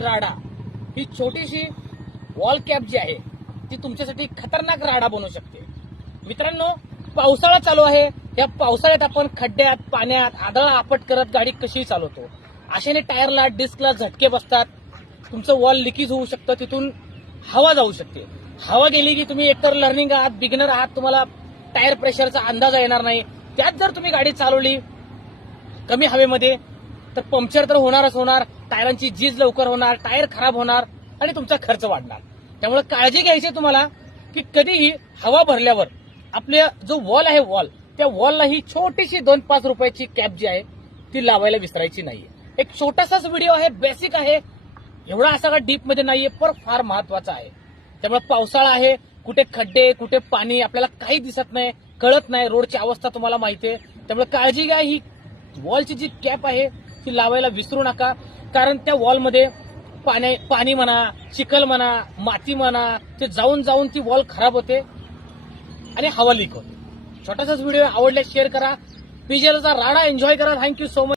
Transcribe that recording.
Tyre राडा ही छोटीशी wall cap जी आहे ती तुमच्यासाठी खतरनाक राडा बनू शकते। मित्रांनो, पावसाळा चालू आहे, या पावसाळ्यात आपण खड्ड्यात, पाण्यात आदळा आपट करत गाडी कशी चालवतो, अशाने टायरला, डिस्कला झटके बसतात, तुमचं वॉल लिकेज होऊ शकतं, तिथून हवा जाऊ शकते। हवा गेली की तुम्ही एकतर लर्निंग आहात, बिगिनर आहात, तुम्हाला टायर प्रेशरचा अंदाज येणार नाही। त्यात जर तुम्ही गाडी चालवली कमी हवेमध्ये तर पंक्चर तर होणारच होणार, टायरांची झीज लवकर होणार, टायर खराब होणार आणि तुमचा खर्च वाढणार। त्यामुळे काळजी घ्यायची तुम्हाला की कधीही हवा भरल्यावर आपल्या जो वॉल आहे त्या वॉलला ही छोटीशी 2-5 रुपयाची कॅप जी आहे ती लावायला विसरायची नाहीये। एक छोटासाच व्हिडिओ आहे, बेसिक आहे, एवढा असा का डीप मध्ये नाहीये, पण फार महत्वाचा आहे। त्यामुळे पावसाळा आहे, कुठे खड्डे, कुठे पाणी आपल्याला काही दिसत नाही, कळत नाही, रोडची अवस्था तुम्हाला माहिती आहे। त्यामुळे काळजी घ्या, ही वॉलची जी कॅप आहे ती लावायला विसरू नका, कारण त्या वॉलमध्ये पाणी म्हणा, चिखल म्हणा, माती म्हणा, ते जाऊन जाऊन ती वॉल खराब होते आणि हवा लीक होते। छोटासाच व्हिडिओ आवडल्यास शेअर करा, पीजीएलचा राडा एन्जॉय करा। Thank you so much.